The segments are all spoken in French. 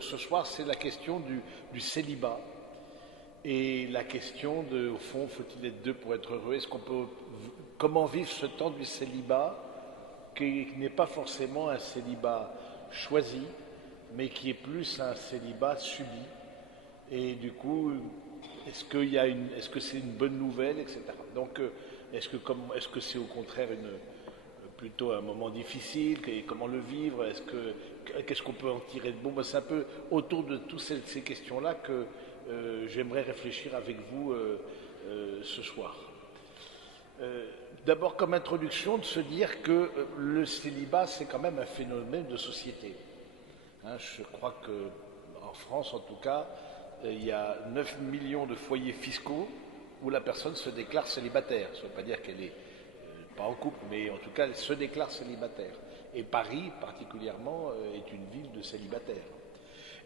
Ce soir, c'est la question du célibat et la question de, au fond, faut-il être deux pour être heureux? Est-ce qu'on peut, comment vivre ce temps du célibat qui n'est pas forcément un célibat choisi, mais qui est plus un célibat subi? Et du coup, est-ce que c'est une bonne nouvelle, etc. Donc, est-ce que c'est au contraire plutôt un moment difficile, et comment le vivre, qu'est-ce qu'on peut en tirer de bon? C'est un peu autour de toutes ces questions-là que j'aimerais réfléchir avec vous ce soir. D'abord, comme introduction, de se dire que le célibat, c'est quand même un phénomène de société. Je crois que en France, en tout cas, il y a 9 millions de foyers fiscaux où la personne se déclare célibataire. Ça ne veut pas dire qu'elle est pas en couple, mais en tout cas, elle se déclare célibataire. Et Paris, particulièrement, est une ville de célibataires.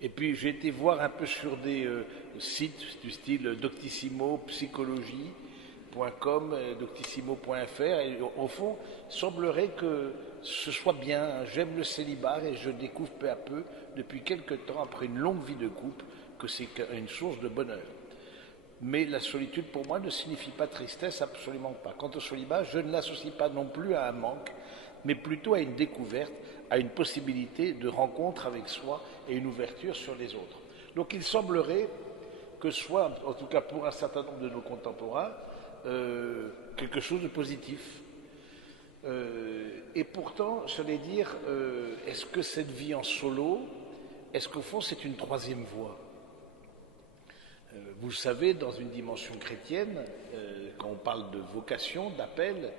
Et puis, j'ai été voir un peu sur des sites du style Doctissimo, psychologie.com, doctissimo.fr, et au fond, il semblerait que ce soit bien. J'aime le célibat et je découvre peu à peu, depuis quelque temps, après une longue vie de couple, que c'est une source de bonheur. Mais la solitude, pour moi, ne signifie pas tristesse, absolument pas. Quant au célibat, je ne l'associe pas non plus à un manque, mais plutôt à une découverte, à une possibilité de rencontre avec soi et une ouverture sur les autres. Donc il semblerait que ce soit, en tout cas pour un certain nombre de nos contemporains, quelque chose de positif. Et pourtant, j'allais dire, est-ce que cette vie en solo, est-ce qu'au fond c'est une troisième voie? Vous le savez, dans une dimension chrétienne, quand on parle de vocation, d'appel,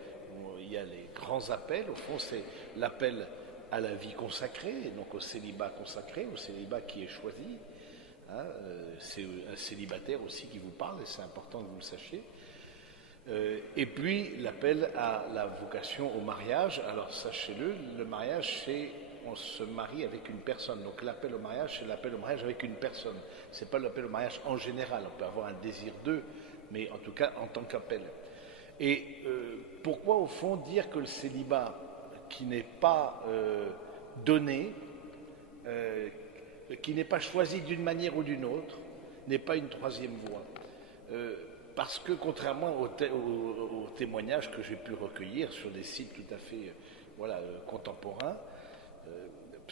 il y a les grands appels. Au fond, c'est l'appel à la vie consacrée, et donc au célibat consacré, au célibat qui est choisi. C'est un célibataire aussi qui vous parle, et c'est important que vous le sachiez. Et puis l'appel à la vocation au mariage. Alors sachez-le, le mariage, c'est on se marie avec une personne. Donc l'appel au mariage, c'est l'appel au mariage avec une personne. C'est pas l'appel au mariage en général. On peut avoir un désir d'eux, mais en tout cas en tant qu'appel. Et pourquoi au fond dire que le célibat qui n'est pas donné, qui n'est pas choisi d'une manière ou d'une autre, n'est pas une troisième voie? Parce que contrairement aux témoignages que j'ai pu recueillir sur des sites tout à fait contemporains,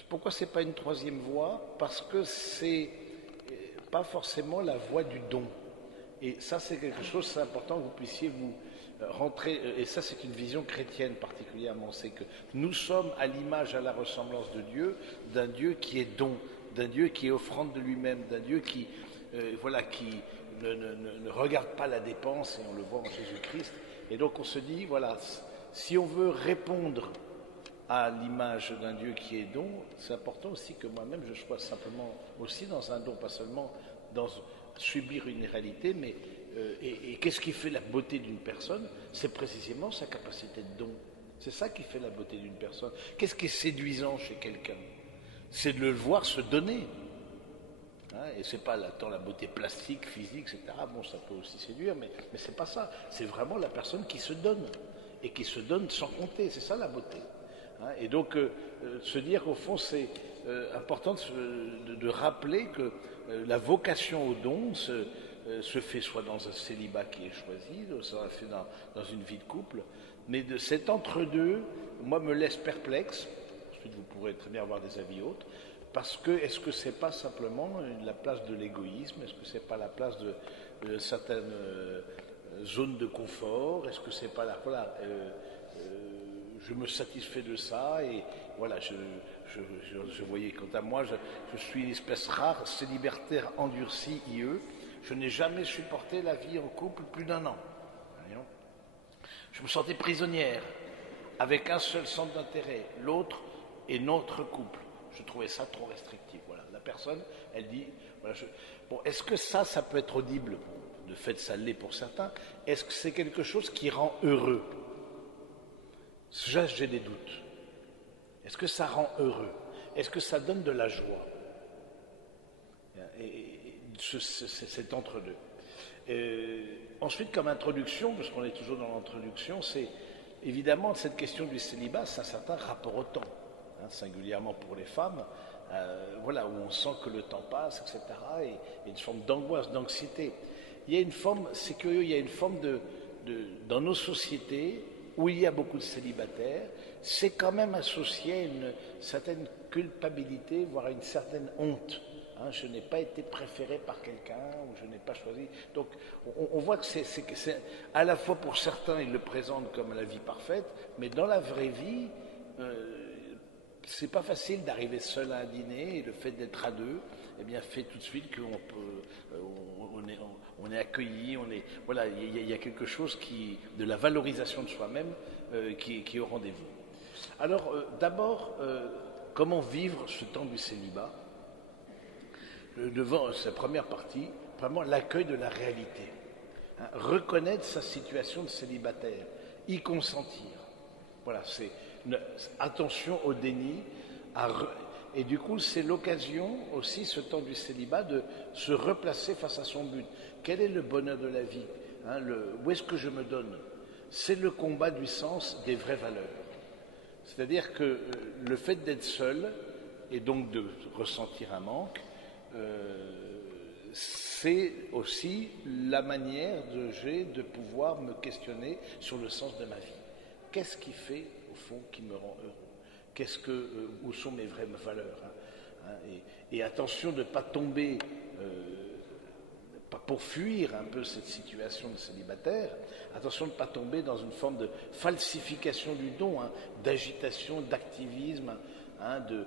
pourquoi c'est pas une troisième voie? Parce que c'est pas forcément la voie du don. Et ça, c'est quelque chose, c'est important que vous puissiez vous rentrer, et ça c'est une vision chrétienne particulièrement, c'est que nous sommes à l'image, à la ressemblance de Dieu, d'un Dieu qui est don, d'un Dieu qui est offrande de lui-même, d'un Dieu qui ne regarde pas la dépense, et on le voit en Jésus-Christ. Et donc on se dit, voilà, si on veut répondre à l'image d'un Dieu qui est don, c'est important aussi que moi-même je sois simplement aussi dans un don, pas seulement dans subir une réalité, mais et qu'est-ce qui fait la beauté d'une personne? C'est précisément sa capacité de don. C'est ça qui fait la beauté d'une personne. Qu'est-ce qui est séduisant chez quelqu'un? C'est de le voir se donner. Et c'est pas tant la beauté plastique, physique, etc. Bon, ça peut aussi séduire, mais c'est pas ça. C'est vraiment la personne qui se donne, et qui se donne sans compter. C'est ça la beauté. Et donc, se dire qu'au fond, c'est important de rappeler que la vocation au don se fait soit dans un célibat qui est choisi, soit fait dans une vie de couple, mais de cet entre-deux, moi, me laisse perplexe. Ensuite, vous pourrez très bien avoir des avis autres. Parce que, est-ce que c'est pas simplement la place de l'égoïsme? Est-ce que c'est pas la place de certaines zones de confort? Est-ce que c'est pas je me satisfais de ça, et voilà, je voyais, quant à moi, je suis une espèce rare, célibataire endurci, IE. Je n'ai jamais supporté la vie en couple plus d'un an. Je me sentais prisonnière, avec un seul centre d'intérêt, l'autre et notre couple. Je trouvais ça trop restrictif. Voilà. La personne, elle dit, voilà, bon, est-ce que ça peut être audible? De fait, ça l'est pour certains. Est-ce que c'est quelque chose qui rend heureux? J'ai des doutes. Est-ce que ça rend heureux? Est-ce que ça donne de la joie? C'est entre-deux. Ensuite, comme introduction, parce qu'on est toujours dans l'introduction, c'est évidemment cette question du célibat, c'est un certain rapport au temps. Singulièrement pour les femmes, voilà, où on sent que le temps passe, etc. Et une forme d'angoisse, d'anxiété. Il y a une forme, c'est curieux, il y a une forme dans nos sociétés où il y a beaucoup de célibataires, c'est quand même associé à une certaine culpabilité, voire à une certaine honte. Je n'ai pas été préféré par quelqu'un, ou je n'ai pas choisi. Donc, on voit que c'est à la fois pour certains, ils le présentent comme la vie parfaite, mais dans la vraie vie, c'est pas facile d'arriver seul à un dîner, et le fait d'être à deux, eh bien, fait tout de suite qu'on peut, on est accueilli, voilà, il y a quelque chose de la valorisation de soi-même qui est au rendez-vous. Alors, d'abord, comment vivre ce temps du célibat? Devant sa première partie, vraiment l'accueil de la réalité. Reconnaître sa situation de célibataire, y consentir. Voilà, c'est attention au déni. Et du coup, c'est l'occasion aussi, ce temps du célibat, de se replacer face à son but. Quel est le bonheur de la vie? Où est-ce que je me donne? C'est le combat du sens des vraies valeurs. C'est-à-dire que le fait d'être seul, et donc de ressentir un manque, c'est aussi la manière de pouvoir me questionner sur le sens de ma vie. Qu'est-ce qui fait, au fond, qui me rend heureux? Où sont mes vraies valeurs? Et attention de ne pas tomber, pour fuir un peu cette situation de célibataire, attention de ne pas tomber dans une forme de falsification du don, d'agitation, d'activisme, de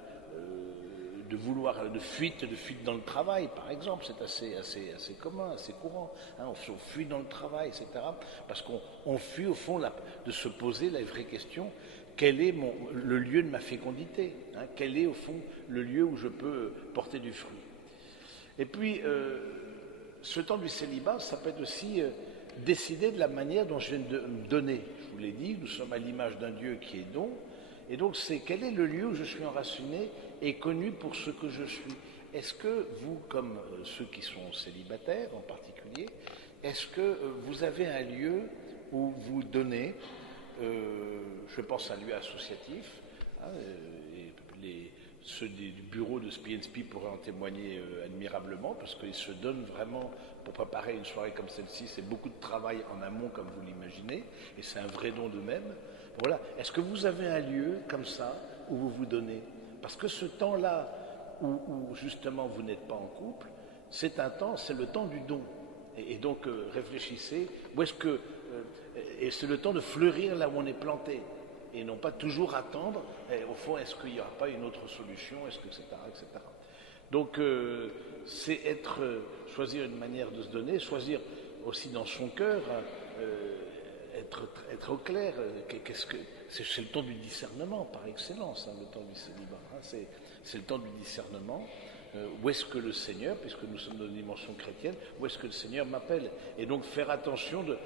vouloir, de fuite dans le travail, par exemple, c'est assez commun, assez courant. On fuit dans le travail, etc. Parce qu'on fuit, au fond, de se poser la vraie question: quel est le lieu de ma fécondité? Quel est, au fond, le lieu où je peux porter du fruit? Et puis, ce temps du célibat, ça peut être aussi décider de la manière dont je viens de me donner. Je vous l'ai dit, nous sommes à l'image d'un Dieu qui est don. Et donc, c'est quel est le lieu où je suis enraciné et connu pour ce que je suis? Est-ce que vous, comme ceux qui sont célibataires en particulier, est-ce que vous avez un lieu où vous donnez? Je pense à un lieu associatif. Ceux du bureau de Spi pourraient en témoigner admirablement, parce qu'ils se donnent vraiment pour préparer une soirée comme celle-ci. C'est beaucoup de travail en amont, comme vous l'imaginez, et c'est un vrai don d'eux-mêmes. Voilà. Est-ce que vous avez un lieu comme ça où vous vous donnez? Parce que ce temps-là où justement vous n'êtes pas en couple, c'est le temps du don. Et donc réfléchissez, et c'est le temps de fleurir là où on est planté, et non pas toujours attendre, au fond, est-ce qu'il n'y aura pas une autre solution, etc. Donc c'est choisir une manière de se donner, choisir aussi dans son cœur, être au clair. C'est le temps du discernement par excellence, le temps du célibat. C'est le temps du discernement. Où est-ce que le Seigneur, puisque nous sommes dans une dimension chrétienne, où est-ce que le Seigneur m'appelle? Et donc faire attention de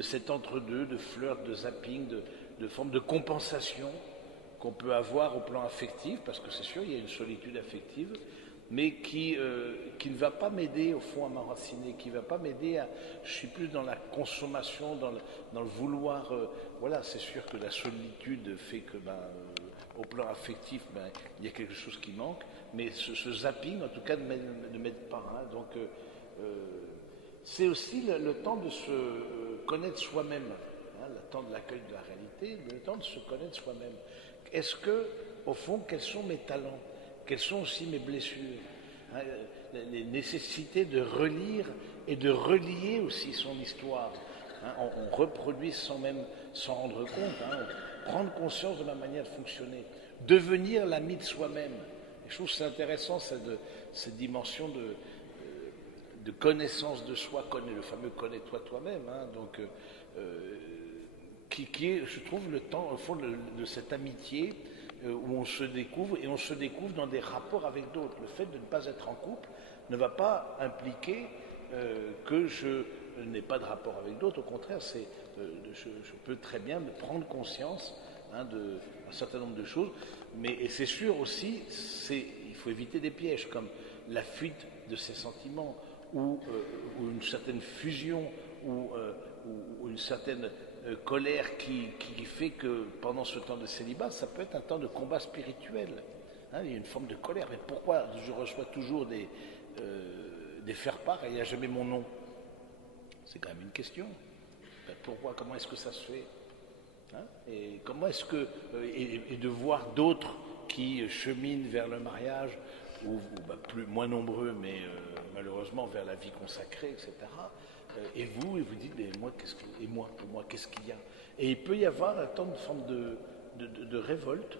cet entre-deux, de flirt, de zapping, de forme de compensation qu'on peut avoir au plan affectif, parce que c'est sûr, il y a une solitude affective, mais qui ne va pas m'aider au fond à m'enraciner, qui ne va pas m'aider je suis plus dans la consommation, dans le vouloir. Voilà, c'est sûr que la solitude fait que au plan affectif, il y a quelque chose qui manque, mais ce zapping, en tout cas, ne m'aide pas. Donc, c'est aussi le temps de se connaître soi-même, le temps de l'accueil de la réalité, le temps de se connaître soi-même. Est-ce que, au fond, quels sont mes talents? Quelles sont aussi mes blessures? Les nécessités de relire et de relier aussi son histoire. On reproduit sans s'en rendre compte, prendre conscience de ma manière de fonctionner, devenir l'ami de soi-même. Et je trouve que c'est intéressant cette dimension de connaissance de soi, le fameux connais-toi toi-même, qui est, je trouve, le temps, au fond, de cette amitié où on se découvre, et on se découvre dans des rapports avec d'autres. Le fait de ne pas être en couple ne va pas impliquer que je n'ai pas de rapport avec d'autres. Au contraire, je peux très bien me prendre conscience d'un certain nombre de choses, et c'est sûr aussi, il faut éviter des pièges comme la fuite de ses sentiments, ou une certaine fusion, ou une certaine colère qui fait que pendant ce temps de célibat, ça peut être un temps de combat spirituel. Hein, il y a une forme de colère. Mais pourquoi je reçois toujours des faire-part et il n'y a jamais mon nom? C'est quand même une question. Ben, pourquoi? Comment est-ce que ça se fait? Hein, et comment est-ce que et de voir d'autres qui cheminent vers le mariage ou ben, moins nombreux, mais malheureusement vers la vie consacrée, etc. Et vous dites, mais moi, pour moi, qu'est-ce qu'il y a? Et il peut y avoir un temps de forme de révolte,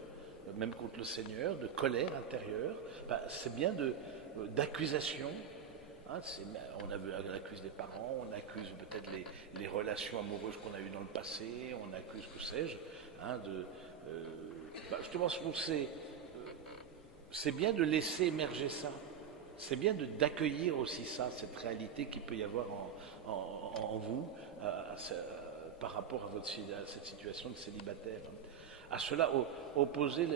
même contre le Seigneur, de colère intérieure. Ben, c'est bien d'accusation. Hein, on accuse des parents, on accuse peut-être les relations amoureuses qu'on a eues dans le passé, on accuse, que sais-je. Hein, justement, je trouve que c'est bien de laisser émerger ça. C'est bien d'accueillir aussi ça, cette réalité qu'il peut y avoir en vous par rapport à cette situation de célibataire. À cela, opposer,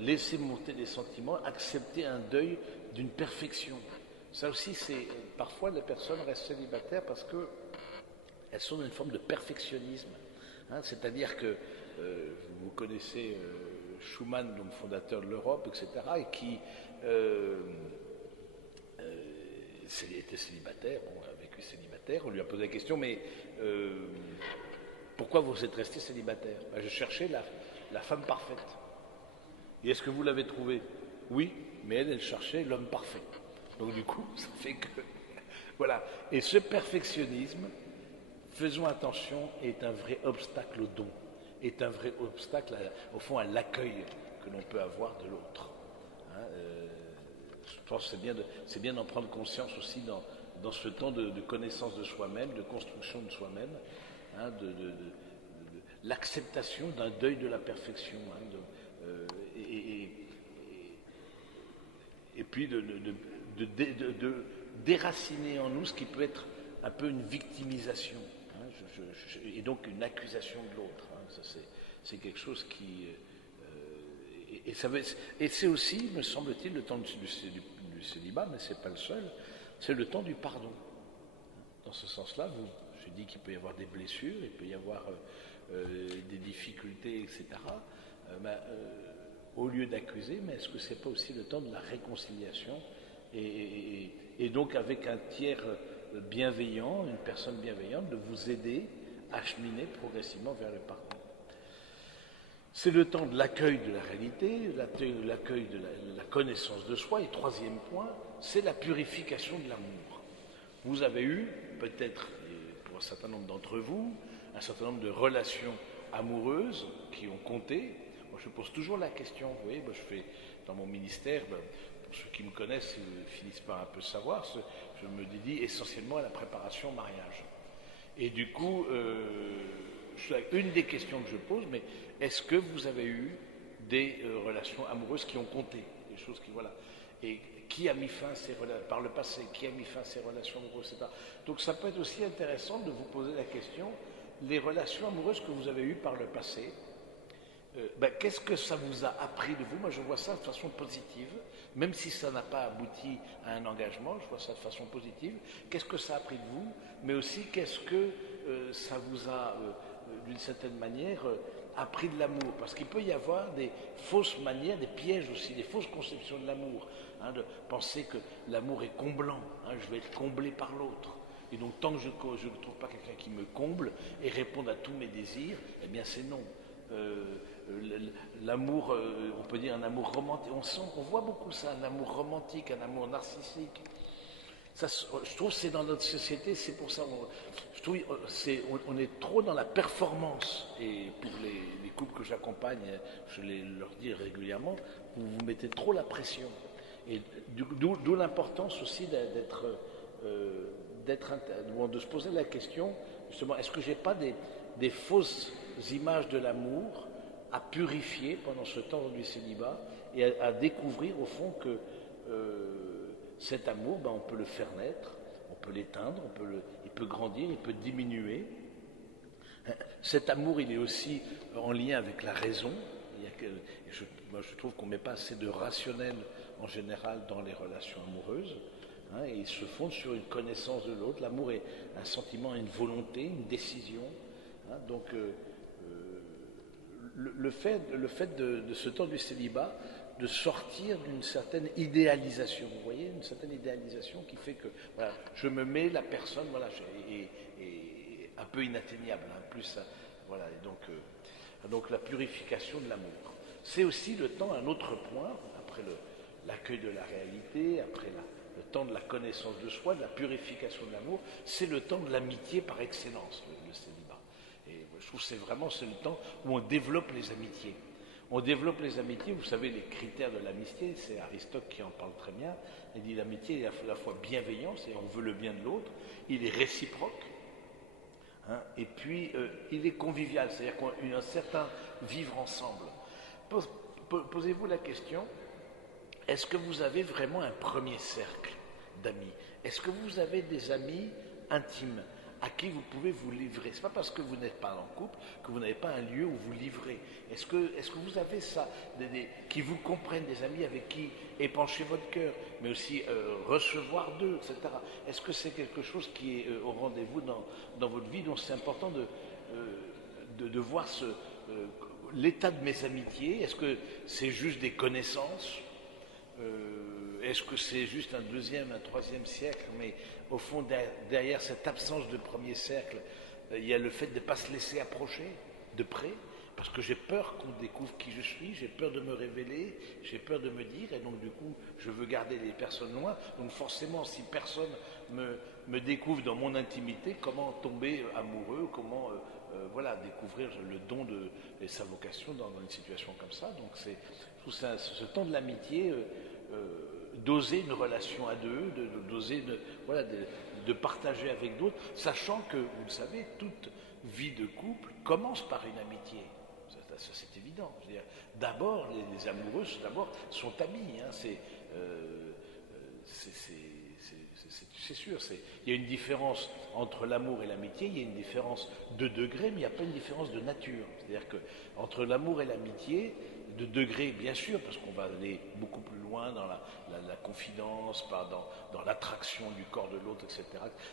laisser monter les sentiments, accepter un deuil d'une perfection. Ça aussi, parfois les personnes restent célibataires parce qu'elles sont dans une forme de perfectionnisme. Hein, c'est-à-dire que vous connaissez Schuman, donc fondateur de l'Europe, etc., et qui était célibataire, a vécu célibataire. On lui a posé la question, mais pourquoi vous êtes resté célibataire? Ben, je cherchais la femme parfaite. Et est-ce que vous l'avez trouvée? Oui, mais elle cherchait l'homme parfait. Donc du coup, ça fait que... Voilà. Et ce perfectionnisme, faisons attention, est un vrai obstacle au don, est un vrai obstacle, au fond, à l'accueil que l'on peut avoir de l'autre. Hein, je pense que c'est bien d'en prendre conscience aussi dans ce temps de connaissance de soi-même, de construction de soi-même, hein, de l'acceptation d'un deuil de la perfection, hein, et puis de déraciner en nous ce qui peut être un peu une victimisation, hein, et donc une accusation de l'autre. Hein, ça c'est quelque chose qui... et c'est aussi, me semble-t-il, le temps du célibat, mais c'est pas le seul, c'est le temps du pardon. Dans ce sens-là, je dis qu'il peut y avoir des blessures, il peut y avoir des difficultés, etc. Au lieu d'accuser, mais est-ce que c'est pas aussi le temps de la réconciliation et donc avec un tiers bienveillant, une personne bienveillante, de vous aider à cheminer progressivement vers le pardon. C'est le temps de l'accueil de la réalité, l'accueil de la connaissance de soi. Et troisième point, c'est la purification de l'amour. Vous avez eu, peut-être pour un certain nombre d'entre vous, un certain nombre de relations amoureuses qui ont compté. Moi, je pose toujours la question, vous voyez, moi, je fais dans mon ministère, pour ceux qui me connaissent, ils finissent par un peu savoir, je me dédie essentiellement à la préparation au mariage. Et du coup, une des questions que je pose, mais est-ce que vous avez eu des relations amoureuses qui ont compté, des choses qui, voilà, et qui a mis fin à ces relations, par le passé, qui a mis fin à ces relations amoureuses, etc. Donc ça peut être aussi intéressant de vous poser la question, les relations amoureuses que vous avez eues par le passé, qu'est-ce que ça vous a appris de vous? Moi, je vois ça de façon positive, même si ça n'a pas abouti à un engagement, je vois ça de façon positive. Qu'est-ce que ça a appris de vous? Mais aussi, qu'est-ce que ça vous a, d'une certaine manière, appris de l'amour? Parce qu'il peut y avoir des fausses manières, des pièges aussi, des fausses conceptions de l'amour. Hein, de penser que l'amour est comblant, hein, je vais être comblé par l'autre. Et donc, tant que je ne trouve pas quelqu'un qui me comble et réponde à tous mes désirs, eh bien, c'est non. L'amour, on peut dire un amour romantique, on voit beaucoup ça, un amour romantique, un amour narcissique. Ça, je trouve que c'est dans notre société, c'est pour ça, je trouve on est trop dans la performance. Et pour les couples que j'accompagne, je leur dis régulièrement, vous mettez trop la pression. Et d'où l'importance aussi de se poser la question, justement, est-ce que j'ai pas des fausses images de l'amour à purifier pendant ce temps du célibat et à découvrir au fond que cet amour, on peut le faire naître, on peut l'éteindre, il peut grandir, il peut diminuer. Cet amour, il est aussi en lien avec la raison. Moi, je trouve qu'on ne met pas assez de rationnel en général dans les relations amoureuses. Hein, et il se fonde sur une connaissance de l'autre. L'amour est un sentiment, une volonté, une décision. Hein, donc, le fait de ce temps du célibat, de sortir d'une certaine idéalisation. Vous voyez, une certaine idéalisation qui fait que voilà, je me mets la personne, voilà, est un peu inatteignable, hein, plus voilà, et donc la purification de l'amour. C'est aussi le temps, un autre point, après l'accueil de la réalité, après le temps de la connaissance de soi, de la purification de l'amour, c'est le temps de l'amitié par excellence, le célibat. Et je trouve que c'est le temps où on développe les amitiés. On développe les amitiés, vous savez, les critères de l'amitié, c'est Aristote qui en parle très bien. Il dit l'amitié est à la fois bienveillance, et on veut le bien de l'autre, il est réciproque, hein, et puis il est convivial, c'est-à-dire qu'on a un certain vivre ensemble. Posez-vous la question, est-ce que vous avez vraiment un premier cercle d'amis? Est-ce que vous avez des amis intimes à qui vous pouvez vous livrer? Ce n'est pas parce que vous n'êtes pas en couple que vous n'avez pas un lieu où vous livrez. Est-ce que vous avez ça, qui vous comprennent, des amis avec qui épancher votre cœur, mais aussi recevoir d'eux, etc. Est-ce que c'est quelque chose qui est au rendez-vous dans votre vie? Donc c'est important de voir l'état de mes amitiés. Est-ce que c'est juste des connaissances? Est-ce que c'est juste un deuxième, un troisième cercle? Mais au fond, derrière cette absence de premier cercle, il y a le fait de ne pas se laisser approcher de près, parce que j'ai peur qu'on découvre qui je suis, j'ai peur de me révéler, j'ai peur de me dire, et donc du coup, je veux garder les personnes loin. Donc forcément, si personne me découvre dans mon intimité, comment tomber amoureux, comment voilà, découvrir le don et sa vocation dans une situation comme ça. Donc je trouve ce temps de l'amitié, d'oser une relation à deux, d'oser voilà, de partager avec d'autres, sachant que, vous le savez, toute vie de couple commence par une amitié. Ça, c'est évident. D'abord, les amoureux sont amis. Hein, c'est sûr. Il y a une différence entre l'amour et l'amitié, il y a une différence de degré, mais il n'y a pas une différence de nature. C'est-à-dire qu'entre l'amour et l'amitié, de degré, bien sûr, parce qu'on va aller beaucoup plus loin dans la confidence, dans l'attraction du corps de l'autre, etc.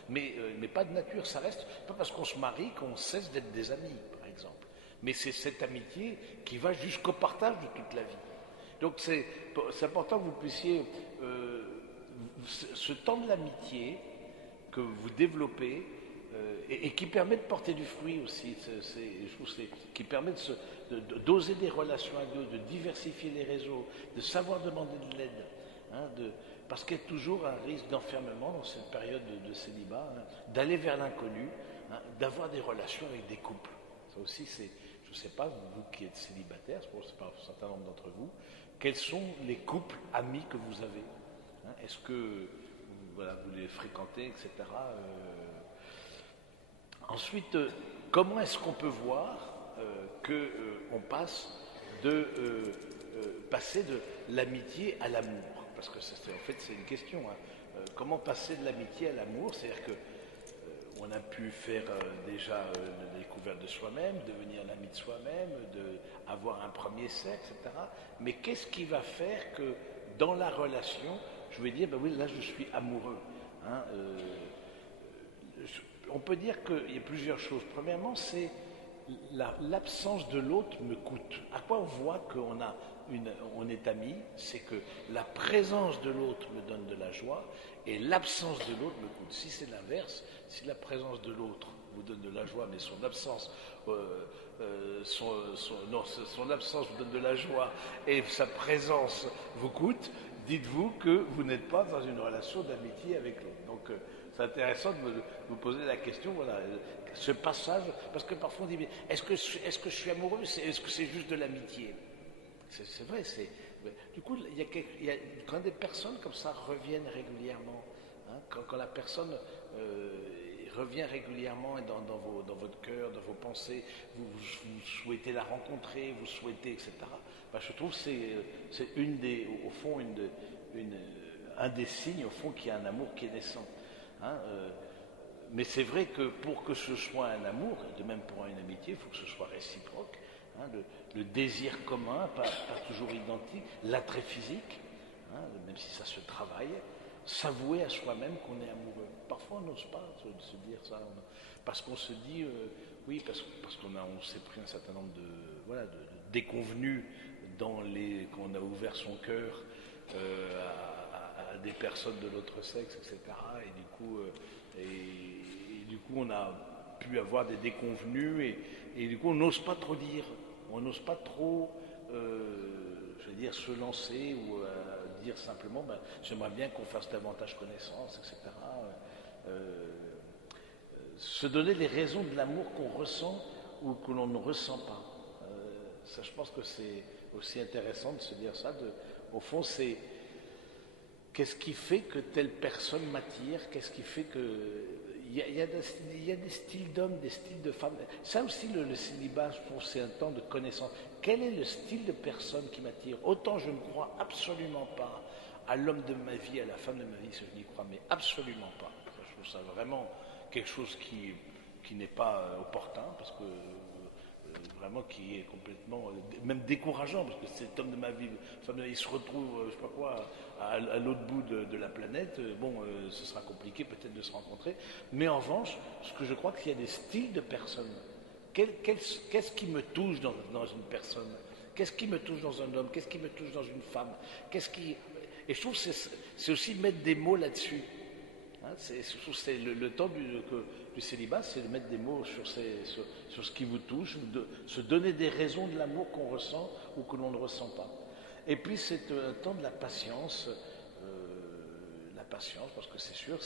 Mais pas de nature. Ça reste pas parce qu'on se marie qu'on cesse d'être des amis, par exemple. Mais c'est cette amitié qui va jusqu'au partage de toute la vie. Donc c'est important que vous puissiez, ce temps de l'amitié que vous développez, et qui permet de porter du fruit aussi, je trouve qui permet d'oser des relations à deux, de diversifier les réseaux, de savoir demander de l'aide, hein, parce qu'il y a toujours un risque d'enfermement dans cette période de célibat, hein, d'aller vers l'inconnu, hein, d'avoir des relations avec des couples. Ça aussi, je ne sais pas, vous qui êtes célibataire, c'est pas un certain nombre d'entre vous, quels sont les couples amis que vous avez, hein, est-ce que voilà, vous les fréquentez, etc. Ensuite, comment est-ce qu'on peut voir qu'on passe passer de l'amitié à l'amour? Parce que en fait, c'est une question. Hein. Comment passer de l'amitié à l'amour? C'est-à-dire qu'on a pu faire déjà la découverte de soi-même, devenir l'ami de soi-même, avoir un premier sexe, etc. Mais qu'est-ce qui va faire que dans la relation, je vais dire, ben oui, là, je suis amoureux. Hein, on peut dire qu'il y a plusieurs choses. Premièrement, c'est l'absence de l'autre me coûte. À quoi on voit qu'on est amis? C'est que la présence de l'autre me donne de la joie et l'absence de l'autre me coûte. Si c'est l'inverse, si la présence de l'autre vous donne de la joie, mais son absence, son absence vous donne de la joie et sa présence vous coûte, dites-vous que vous n'êtes pas dans une relation d'amitié avec l'autre. Donc, c'est intéressant de vous poser la question, voilà, ce passage, parce que parfois on dit, est-ce que je suis amoureux, est-ce que c'est juste de l'amitié? C'est vrai, du coup, quand des personnes comme ça reviennent régulièrement, hein, quand la personne revient régulièrement dans votre cœur, dans vos pensées, vous souhaitez la rencontrer, vous souhaitez, etc. Ben, je trouve que c'est au fond, un des signes, au fond, qu'il y a un amour qui est naissant. Hein, mais c'est vrai que pour que ce soit un amour, de même pour une amitié, il faut que ce soit réciproque, hein, le désir commun, pas toujours identique, l'attrait physique, hein, même si ça se travaille, s'avouer à soi-même qu'on est amoureux. Parfois on n'ose pas se dire ça, parce qu'on se dit, oui, parce qu'on s'est pris un certain nombre de déconvenus quand on a ouvert son cœur à des personnes de l'autre sexe, etc. Et du coup, on a pu avoir des déconvenues et du coup, on n'ose pas trop dire, on n'ose pas trop, je veux dire, se lancer ou dire simplement, ben, j'aimerais bien qu'on fasse davantage connaissance, etc. Se donner les raisons de l'amour qu'on ressent ou que l'on ne ressent pas. Ça, je pense que c'est aussi intéressant de se dire ça. Au fond, c'est qu'est-ce qui fait que telle personne m'attire? Qu'est-ce qui fait que... Il y a des styles d'hommes, des styles de femmes. Ça aussi, le célibat, je trouve, c'est un temps de connaissance. Quel est le style de personne qui m'attire? Autant je ne crois absolument pas à l'homme de ma vie, à la femme de ma vie, si je n'y crois, mais absolument pas. Je trouve ça vraiment quelque chose qui n'est pas opportun, parce que vraiment qui est complètement, même décourageant, parce que cet homme de ma vie, il se retrouve, je sais pas quoi, à l'autre bout de la planète. Bon, ce sera compliqué peut-être de se rencontrer, mais en revanche, ce que je crois qu'il y a des styles de personnes. Qu'est-ce qui me touche dans une personne? Qu'est-ce qui me touche dans un homme? Qu'est-ce qui me touche dans une femme? Et je trouve que c'est aussi mettre des mots là-dessus. Hein, c'est le temps du célibat, c'est de mettre des mots sur ce qui vous touche, de se donner des raisons de l'amour qu'on ressent ou que l'on ne ressent pas. Et puis c'est un temps de la patience, parce que c'est sûr,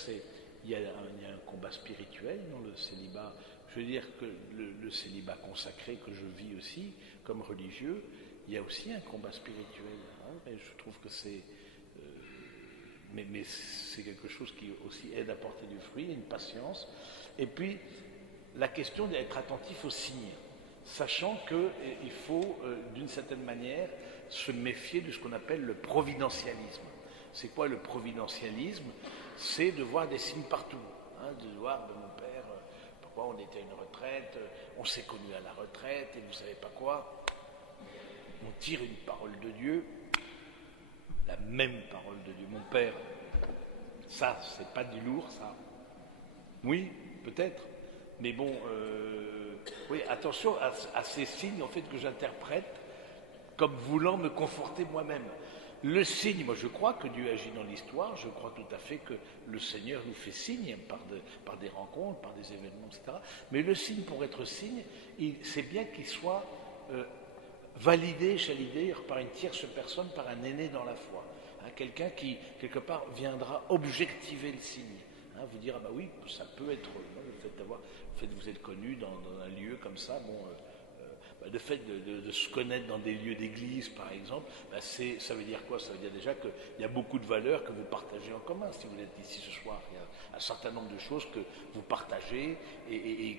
il y a un combat spirituel dans le célibat. Je veux dire que le célibat consacré que je vis aussi, comme religieux, il y a aussi un combat spirituel. Hein, et je trouve que c'est... mais c'est quelque chose qui aussi aide à porter du fruit, une patience. Et puis, la question d'être attentif aux signes, sachant qu'il faut, d'une certaine manière, se méfier de ce qu'on appelle le providentialisme. C'est quoi le providentialisme? C'est de voir des signes partout. Hein, de voir, mon père, pourquoi on était à une retraite, on s'est connus à la retraite, et vous savez pas quoi, on tire une parole de Dieu, la même parole de Dieu. Mon père, ça, c'est pas du lourd, ça. Oui, peut-être. Mais bon, oui, attention à ces signes, en fait, que j'interprète comme voulant me conforter moi-même. Le signe, moi je crois que Dieu agit dans l'histoire, je crois tout à fait que le Seigneur nous fait signe par des rencontres, par des événements, etc. Mais le signe, pour être signe, c'est bien qu'il soit validé, j'allais dire, par une tierce personne, par un aîné dans la foi. Hein, quelqu'un qui, quelque part, viendra objectiver le signe. Hein, vous dire, ah bah oui, ça peut être, le fait que vous êtes connu dans un lieu comme ça, bon... le fait de se connaître dans des lieux d'église, par exemple, ça veut dire quoi? Ça veut dire déjà qu'il y a beaucoup de valeurs que vous partagez en commun. Si vous êtes ici ce soir, il y a un certain nombre de choses que vous partagez et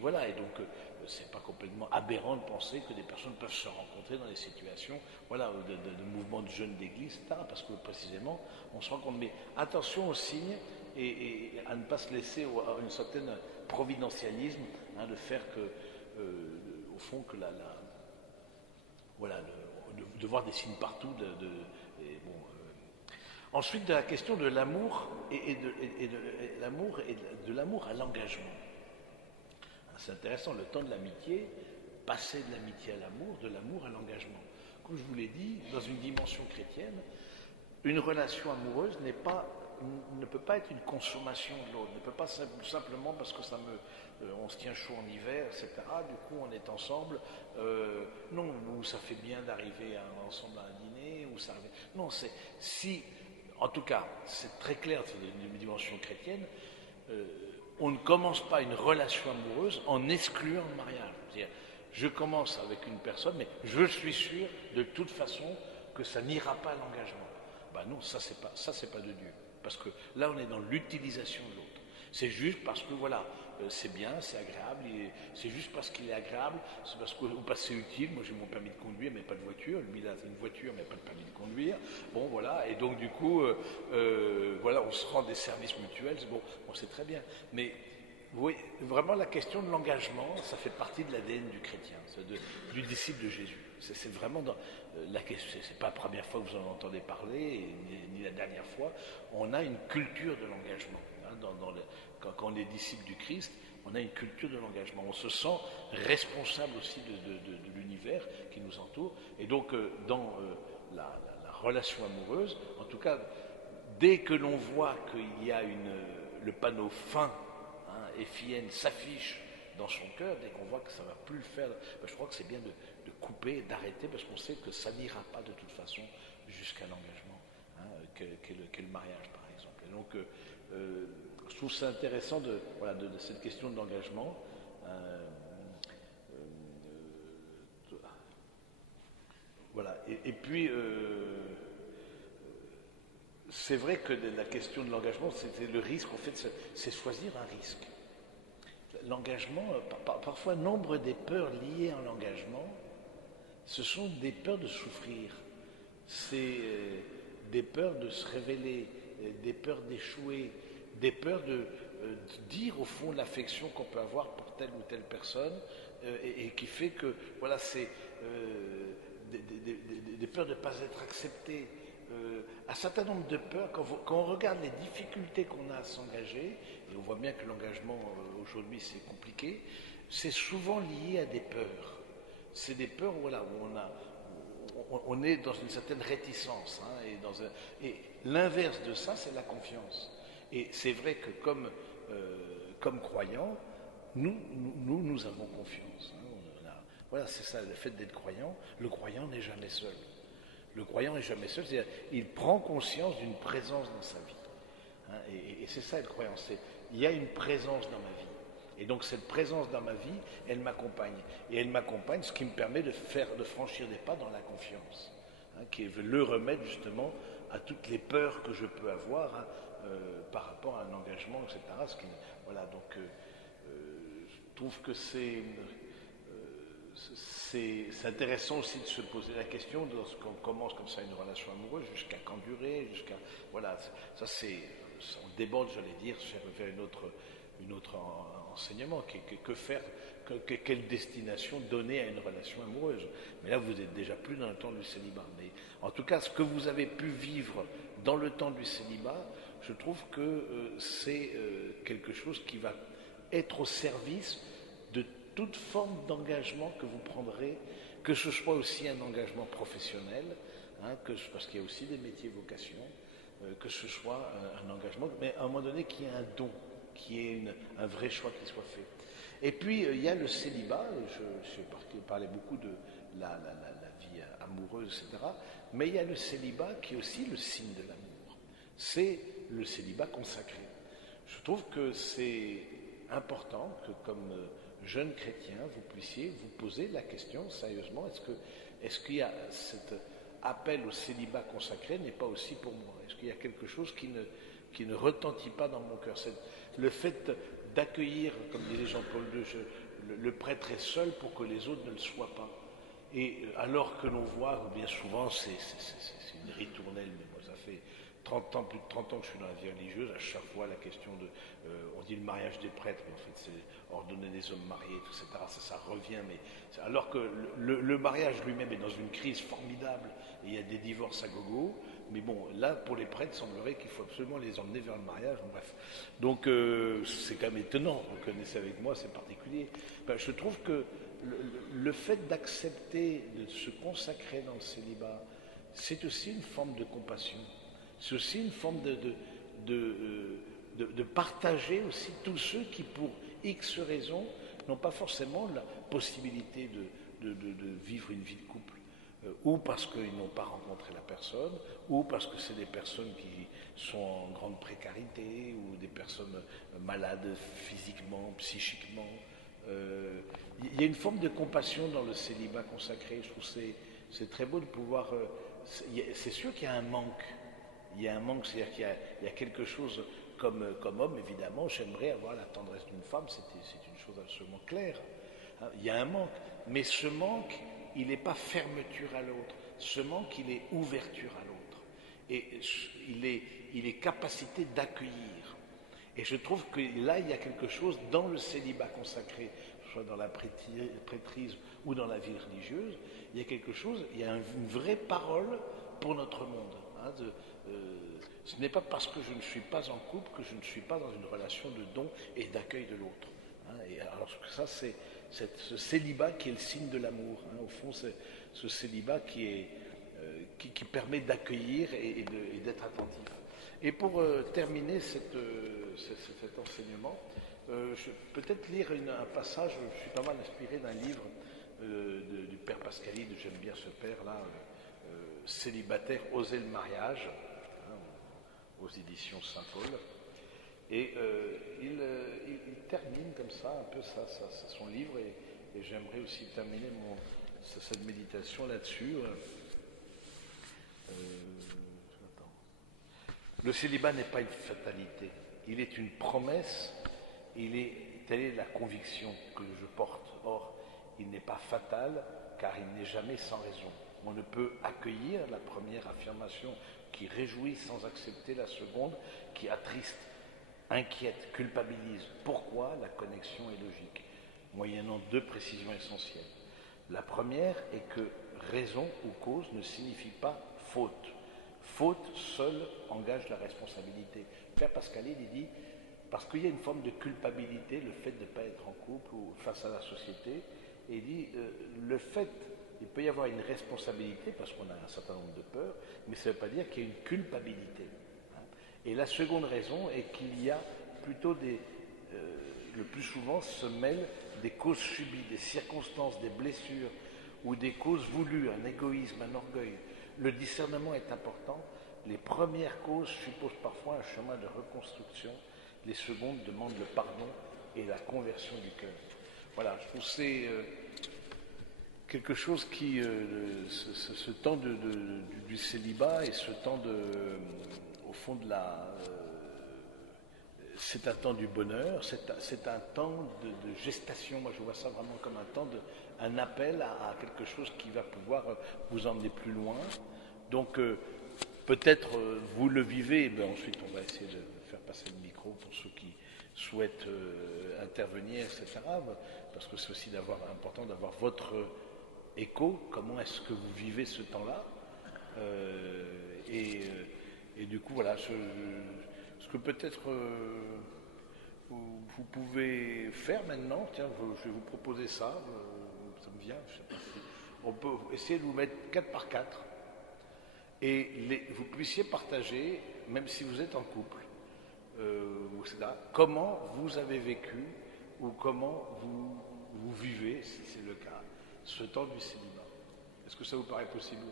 voilà. Et donc, c'est pas complètement aberrant de penser que des personnes peuvent se rencontrer dans des situations, voilà, de mouvements de jeunes d'église, etc. Parce que précisément, on se rend compte. Mais attention aux signes et à ne pas se laisser à un certain providentialisme, hein, de faire que au fond que de voir des signes partout. Ensuite, de la question de l'amour et de l'amour à l'engagement. C'est intéressant, le temps de l'amitié, passer de l'amitié à l'amour, de l'amour à l'engagement. Comme je vous l'ai dit, dans une dimension chrétienne, une relation amoureuse ne peut pas être une consommation de l'autre, ne peut pas simplement parce que on se tient chaud en hiver, etc. Du coup, on est ensemble. Non, ou ça fait bien d'arriver ensemble à un dîner, ou ça. Non, en tout cas, c'est très clair dans une dimension chrétienne. On ne commence pas une relation amoureuse en excluant le mariage. C'est-à-dire, je commence avec une personne, mais je suis sûr de toute façon que ça n'ira pas à l'engagement. Ben non, ça c'est pas de Dieu. Parce que là, on est dans l'utilisation de l'autre. C'est juste parce que, voilà, c'est bien, c'est agréable, c'est juste parce qu'il est agréable, c'est parce que c'est utile. Moi, j'ai mon permis de conduire, mais pas de voiture. Lui, il a une voiture, mais pas de permis de conduire. Bon, voilà, et donc, du coup, voilà, on se rend des services mutuels. Bon, c'est très bien. Mais, vous voyez, vraiment, la question de l'engagement, ça fait partie de l'ADN du chrétien, du disciple de Jésus. C'est vraiment dans la question, c'est pas la première fois que vous en entendez parler, ni la dernière fois. On a une culture de l'engagement. Hein, quand on est disciple du Christ, on a une culture de l'engagement. On se sent responsable aussi de l'univers qui nous entoure. Et donc, dans la relation amoureuse, en tout cas, dès que l'on voit qu'il y a le panneau fin, hein, FIN s'affiche dans son cœur, dès qu'on voit que ça ne va plus le faire, je crois que c'est bien de couper, d'arrêter, parce qu'on sait que ça n'ira pas de toute façon jusqu'à l'engagement, hein, qu'est le mariage par exemple. Et donc, je trouve ça intéressant de cette question de l'engagement. Voilà. Et puis, c'est vrai que la question de l'engagement, c'était le risque, en fait, c'est choisir un risque. L'engagement, parfois, nombre des peurs liées à l'engagement, ce sont des peurs de souffrir, c'est des peurs de se révéler, des peurs d'échouer, des peurs de dire au fond l'affection qu'on peut avoir pour telle ou telle personne, et qui fait que, voilà, c'est des peurs de ne pas être accepté. Un certain nombre de peurs, quand on regarde les difficultés qu'on a à s'engager, et on voit bien que l'engagement aujourd'hui c'est compliqué, c'est souvent lié à des peurs. C'est des peurs voilà, où on est dans une certaine réticence. Hein, et l'inverse de ça, c'est la confiance. Et c'est vrai que comme croyants, nous avons confiance. Hein, voilà, c'est ça, le fait d'être croyant. Le croyant n'est jamais seul. Le croyant n'est jamais seul, c'est-à-dire il prend conscience d'une présence dans sa vie. Hein, et c'est ça être croyant, il y a une présence dans ma vie. Et donc cette présence dans ma vie, elle m'accompagne. Et elle m'accompagne, ce qui me permet de franchir des pas dans la confiance, hein, qui est le remède justement à toutes les peurs que je peux avoir, hein, par rapport à un engagement, etc. Voilà, donc je trouve que c'est intéressant aussi de se poser la question lorsqu'on commence comme ça une relation amoureuse, jusqu'à quand durer, voilà, ça c'est, on déborde, j'allais dire, vers une autre enseignement, que faire, quelle destination donner à une relation amoureuse. Mais là, vous êtes déjà plus dans le temps du célibat. Mais en tout cas, ce que vous avez pu vivre dans le temps du célibat, je trouve que c'est quelque chose qui va être au service de toute forme d'engagement que vous prendrez, que ce soit aussi un engagement professionnel, hein, parce qu'il y a aussi des métiers vocations, que ce soit un engagement, mais à un moment donné qu'il y ait un don, qu'il y ait un vrai choix qui soit fait. Et puis il y a le célibat, je parlais beaucoup de la vie amoureuse, etc., mais il y a le célibat qui est aussi le signe de l'amour. C'est le célibat consacré. Je trouve que c'est important que comme jeune chrétien, vous puissiez vous poser la question sérieusement, est-ce qu'il y a cet appel au célibat consacré n'est pas aussi pour moi? Est-ce qu'il y a quelque chose qui ne retentit pas dans mon cœur? Le fait d'accueillir, comme disait Jean-Paul II, le prêtre est seul pour que les autres ne le soient pas. Et alors que l'on voit, bien souvent, c'est une ritournelle, mais moi ça fait 30 ans, plus de 30 ans que je suis dans la vie religieuse, à chaque fois la question on dit le mariage des prêtres, mais en fait c'est ordonner des hommes mariés, etc. Ça revient, mais alors que le mariage lui-même est dans une crise formidable, et il y a des divorces à gogo, mais bon, là pour les prêtres, il semblerait qu'il faut absolument les emmener vers le mariage, bref. Donc c'est quand même étonnant, vous connaissez avec moi, c'est particulier. Je trouve que le fait d'accepter de se consacrer dans le célibat, c'est aussi une forme de compassion. C'est aussi une forme de partager aussi tous ceux qui, pour X raisons, n'ont pas forcément la possibilité de vivre une vie de couple, ou parce qu'ils n'ont pas rencontré la personne, ou parce que c'est des personnes qui sont en grande précarité, ou des personnes malades physiquement, psychiquement. Il y a une forme de compassion dans le célibat consacré. Je trouve que c'est très beau de pouvoir... c'est sûr qu'il y a un manque. Il y a un manque, c'est-à-dire qu'il y a quelque chose, comme homme, évidemment, j'aimerais avoir la tendresse d'une femme, c'est une chose absolument claire. Il y a un manque, mais ce manque, il n'est pas fermeture à l'autre, ce manque, il est ouverture à l'autre. Et il est capacité d'accueillir. Et je trouve que là, il y a quelque chose dans le célibat consacré, soit dans la prêtrise ou dans la vie religieuse, il y a quelque chose, il y a une vraie parole pour notre monde. Hein, ce n'est pas parce que je ne suis pas en couple que je ne suis pas dans une relation de don et d'accueil de l'autre. Et alors ça, c'est ce célibat qui est le signe de l'amour. Au fond, c'est ce célibat qui permet d'accueillir et d'être attentif. Et pour terminer cet enseignement, je peux peut-être lire un passage, je suis pas mal inspiré d'un livre du père Pascalide, j'aime bien ce père-là, Célibataire, oser le mariage, aux éditions Saint-Paul. Et il termine comme ça un peu son livre, et j'aimerais aussi terminer cette méditation là-dessus. Le célibat n'est pas une fatalité, il est une promesse, telle est la conviction que je porte. Or, il n'est pas fatal, car il n'est jamais sans raison. On ne peut accueillir la première affirmation qui réjouit sans accepter la seconde, qui attriste, inquiète, culpabilise. Pourquoi la connexion est logique, moyennant deux précisions essentielles. La première est que raison ou cause ne signifie pas faute. Faute seule engage la responsabilité. Père Pascalide, il dit, parce qu'il y a une forme de culpabilité, le fait de ne pas être en couple ou face à la société, et il dit, il peut y avoir une responsabilité, parce qu'on a un certain nombre de peurs, mais ça ne veut pas dire qu'il y a une culpabilité. Et la seconde raison est qu'il y a plutôt le plus souvent se mêlent des causes subies, des circonstances, des blessures, ou des causes voulues, un égoïsme, un orgueil. Le discernement est important. Les premières causes supposent parfois un chemin de reconstruction. Les secondes demandent le pardon et la conversion du cœur. Voilà, je trouve que c'est quelque chose qui, ce temps du célibat et ce temps au fond de c'est un temps du bonheur, c'est un temps de gestation. Moi, je vois ça vraiment comme un appel à quelque chose qui va pouvoir vous emmener plus loin. Donc, peut-être vous le vivez, et ensuite on va essayer de faire passer le micro pour ceux qui souhaitent intervenir, etc. Parce que c'est aussi important d'avoir votre écho. Comment est-ce que vous vivez ce temps-là et du coup, voilà, ce que peut-être vous pouvez faire maintenant, tiens, je vais vous proposer ça, ça me vient, je sais pas si on peut essayer de vous mettre 4 par 4 et vous puissiez partager, même si vous êtes en couple, comment vous avez vécu ou comment vous vivez, si c'est le cas, ce temps du célibat. Est-ce que ça vous paraît possible?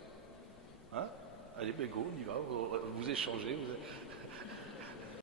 Allez, go, on y va, vous échangez.